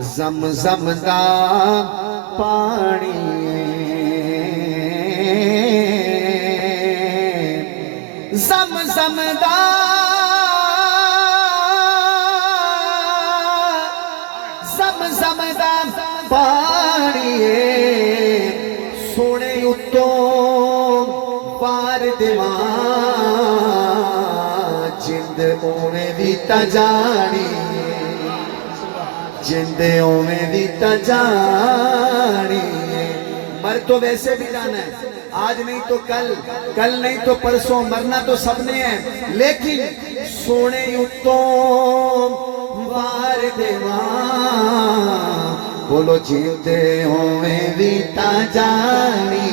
زمزم دا پانی زمزم دا زمزم دا پانی سونے اتوں پار دیوان جند اویں بھی تجانی جند اویں بھی تجانی مر تو ویسے بھی جانا ہے آج نہیں تو کل کل نہیں تو پرسوں مرنا تو سب نے ہے لیکن سونے اتوں وار دیوان بولو جند اویں بھی تجانی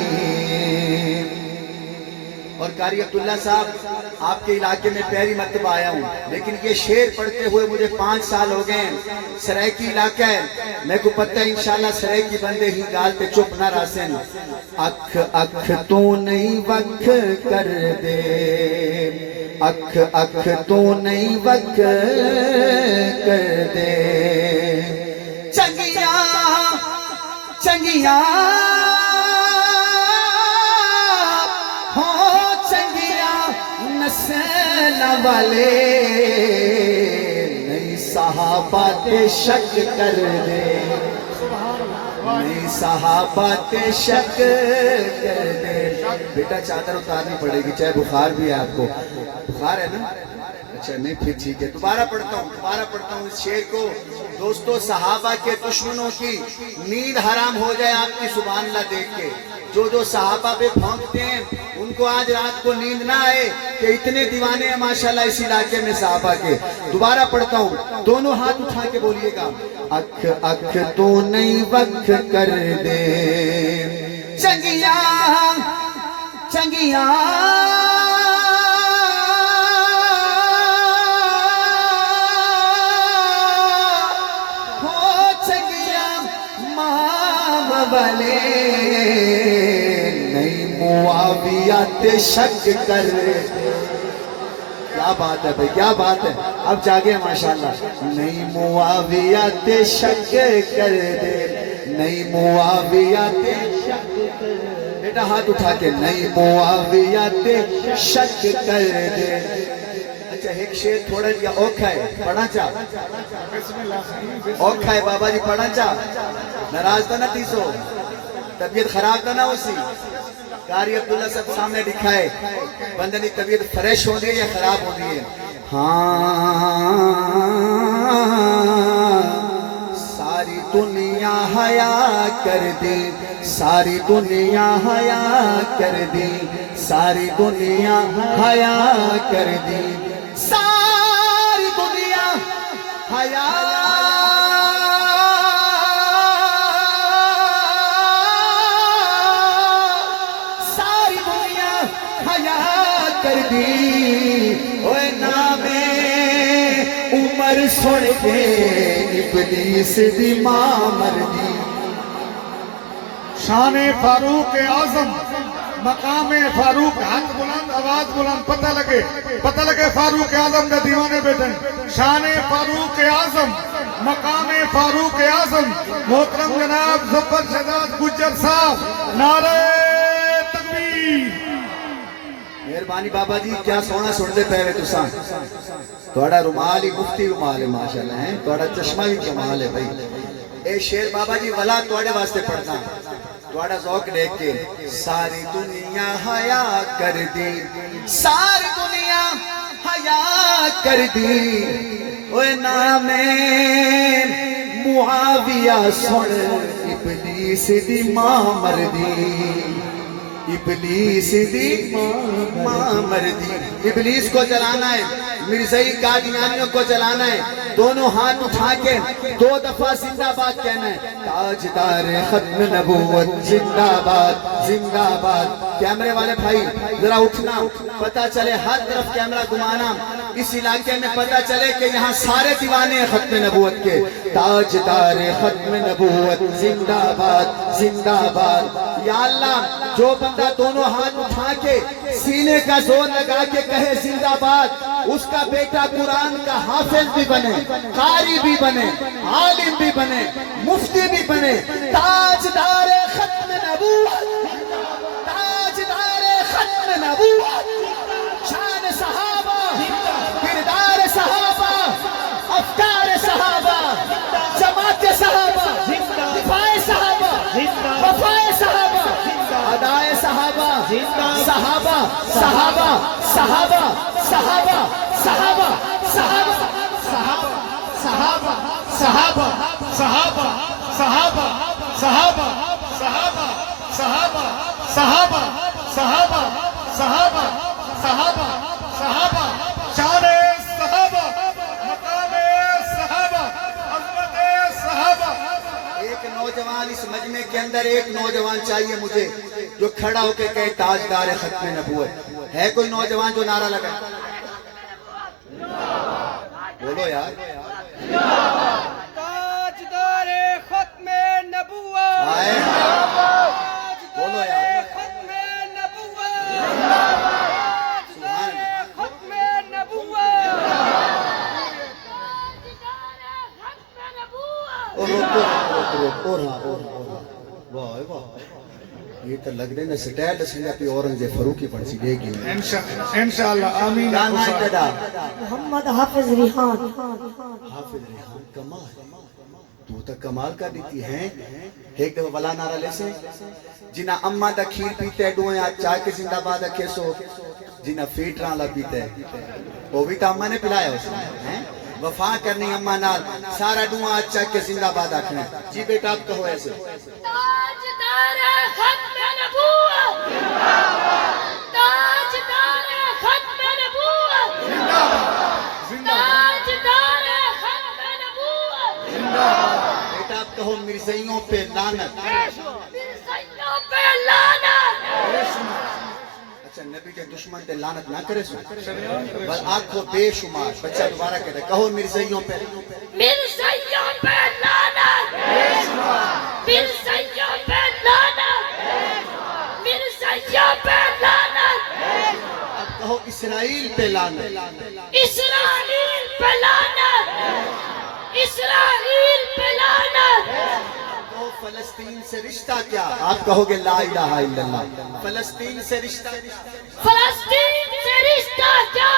اور قاری عبداللہ صاحب آپ کے علاقے میں پہلی مرتبہ آیا ہوں لیکن یہ شعر پڑھتے ہوئے مجھے 5 سال ہو گئے ہیں سرائکی علاقہ ہے میں کو پتہ ہے انشاءاللہ سرائکی بندے ہی گالتے چپ نہ راسن اکھ اکھ تو نہیں وکھ کر دے اکھ اکھ تو نہیں وکھ کر دے چنگیاں چنگیاں نسل والے نئی صحابہ تے شک کر دے نئی صحابہ تے شک کر دے بیٹا چادر اتارنی پڑے گی چاہے بخار بھی ہے آپ کو بخار ہے نا اچھا نہیں پھر ٹھیک ہے دوبارہ پڑھتا ہوں اس شعر کو دوستو صحابہ کے دشمنوں کی نیند حرام ہو جائے آپ کی سبحان اللہ دیکھ کے جو صحابہ پہ پھونکتے ہیں ان کو آج رات کو نیند نہ آئے کہ اتنے دیوانے ہیں ماشاءاللہ اس علاقے میں صحابہ کے دوبارہ پڑھتا ہوں دونوں ہاتھ اٹھا کے بولیے گا اکھ اکھ تو نہیں وکھ کر دے چنگیاں چنگیاں والے نئی معاویات شک کر کیا بات ہے بھائی کیا بات ہے اب جاگے ماشاءاللہ نئی معاویات شک کر دے نئی معاویات شک کر بیٹا ہاتھ اٹھا کے نئی معاویات شک کر دے اچھا ایک شعر تھوڑا جیا اوکھا ہے پڑھنا چاہ اوکھا ہے بابا جی پڑھنا چاہ ناراض تھا نہ تیسو طبیعت خراب تھا نہ اسی قاری عبداللہ صاحب سامنے لکھا ہے بندے کی طبیعت فریش ہو رہی ہے یا خراب ہو رہی ہے ہاں ساری دنیا حیا کر دی ساری دنیا حیا کر دی ساری دنیا حیا کر دی ساری دنیا حیا کر دی اوے نام عمر سن کے ابلیس دی ماں مر دی شان فاروق اعظم مقام فاروق ہاتھ بلند آواز بلند پتہ لگے فاروق اعظم کا دیوانے بیٹھے شان فاروق اعظم مقام فاروق اعظم محترم جناب ظفر شہزاد گجر صاحب نعرہ تکبیر مہربانی بابا جی کیا سونا سن دے پہلے تسان توڑا رومال ہی مفتی رومال ہے ماشاءاللہ ہے توڑا چشمہ بھی کمال ہے بھائی اے شیر بابا جی ولا توڑے واسطے پڑھنا توڑا ذوق دیکھ کے ساری دنیا حیا کر دی ساری دنیا حیا کر دی اوے نام معاویہ سن ابلیس دی ماں مر دی ابلیس دی ماں مردی ابلیس کو جلانا ہے مرزائی قادیانیوں کو جلانا ہے دونوں ہاتھ اٹھا کے 2 دفعہ زندہ باد کہنا ہے تاجدار ختم نبوت زندہ باد زندہ باد کیمرے والے بھائی ذرا اٹھنا پتہ چلے ہر طرف کیمرہ گھمانا اس علاقے میں پتہ چلے کہ یہاں سارے دیوانے ہیں ختم نبوت کے تاجدار ختم نبوت زندہ باد یا اللہ جو بندہ دونوں ہاتھ اٹھا کے سینے کا زور لگا کے کہے زندہ باد اس کا بیٹا قرآن کا حافظ بھی بنے، قاری بھی بنے، عالم بھی بنے، مفتی بھی بنے، تاجدار ختم نبوت، تاجدار ختم نبوت، شان صحابہ، کردار صحابہ، افکار صحابہ، جماعت صحابہ، دفاع صحابہ، وفاء صحابہ، ادائے صحابہ، صحابہ صحابہ صحابہ صحابہ صحابہ صحابہ صحابہ صحابہ صحابہ صحابہ صحابہ صحابہ صحابہ صحابہ صحابہ صحابہ صحابہ صحابہ شان صحابہ، مقام صحابہ، عظمت صحابہ. ایک نوجوان اس مجمع کے اندر، ایک نوجوان چاہیے مجھے جو کھڑا ہو کے کہے تاجدار ختم نبوت. ہے کوئی نوجوان جو نعرہ لگائے؟ بولو یار. تاجدار ختم نبوت، آئے بولو یار. ختم نبوت، تاجدار ختم نبوت، اور واہ واہ، یہ تو لگ رہے نا سٹائل سنگا پی اورنگزیب فاروقی پڑھ سی دے گی. انشاءاللہ آمین. گانا ابتدا محمد حافظ ریحان. حافظ ریحان کمال، تو تا کمال کا دیتی ہیں. ایک دفعہ ولا نعرہ لے سے جنہ اماں دا کھیر پیتے ڈوئیں آج چاہ کے زندہ باد رکھے سو، جنہ فیٹ ران لا پیتے وہ بھی تا اماں نے پلایا اس نے. وفا کرنی اماں نال سارا ڈوئیں آج چاہ کے زندہ باد رکھنے. جی بیٹا آپ کہو ایسے. تاجدار ختم نبوت، تاجدار ختم نبوت، تاجدار ختم نبوت، بیٹا آپ کہو مرزائیوں پہ لعنت. مرزائیوں پہ لعنت. اچھا نبی کے دشمن تے لعنت نہ کرے سو بس آنکھوں بے شمار. بچہ دوبارہ کہتا ہے کہو مرزائیوں پہ، مرزائیوں پہ لعنت، مرزائیوں پہ لعنت، مرزائیوں پہ لعنت. اب کہو اسرائیل پہ لعنت. اسرائیل پہ لعنت، اسرائیل پہ لعنت. تو فلسطین سے رشتہ کیا؟ آپ کہو گے لا الہ الا اللہ. فلسطین سے رشتہ، فلسطین سے رشتہ کیا؟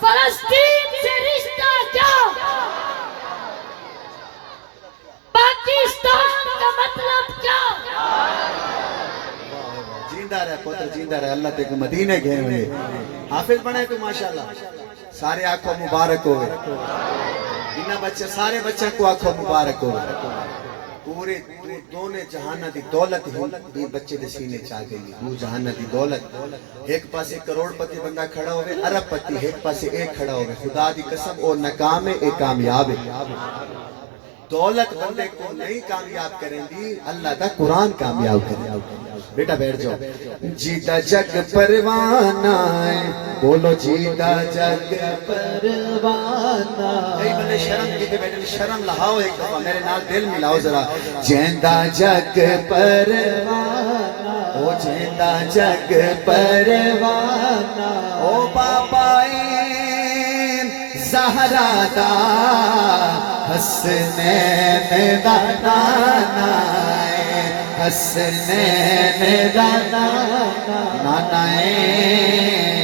فلسطین سے رشتہ کیا؟ پاکستان کا مطلب کیا؟ زندہ رہے پتر زندہ رہے. اللہ تے کو مدینے گئے ہوئے حافظ بنے تو ماشاءاللہ سارے آنکھوں مبارک ہوئے. انہا بچے سارے بچوں کو آنکھوں مبارک ہوئے. پورے دونے جہانہ دی دولت ہی یہ بچے دے سینے چاہ گئی. دو جہانہ دی دولت، ایک پاس ایک کروڑ پتی بندہ کھڑا ہوئے، عرب پتی ایک پاس ایک کھڑا ہوئے. خدا دی قسم او ناکام ہے اے کامیاب ہے. دولت بندے کو نہیں کامیاب کریں دی، اللہ دا قرآن کامیاب کریں. بیٹا بیٹھ جاؤ. جیتا جگ پروانہ ہے، بولو جیتا جگ پروانہ. نہیں بلے شرم کی بیٹے شرم لہاؤ ایک دفعہ میرے نال دل ملاؤ ذرا. جیندہ جگ پروانہ، او جیندہ جگ پروانہ، او بابائیں زہرا دا حسنین دا نانا ہے، حسنین دا نانا ہے.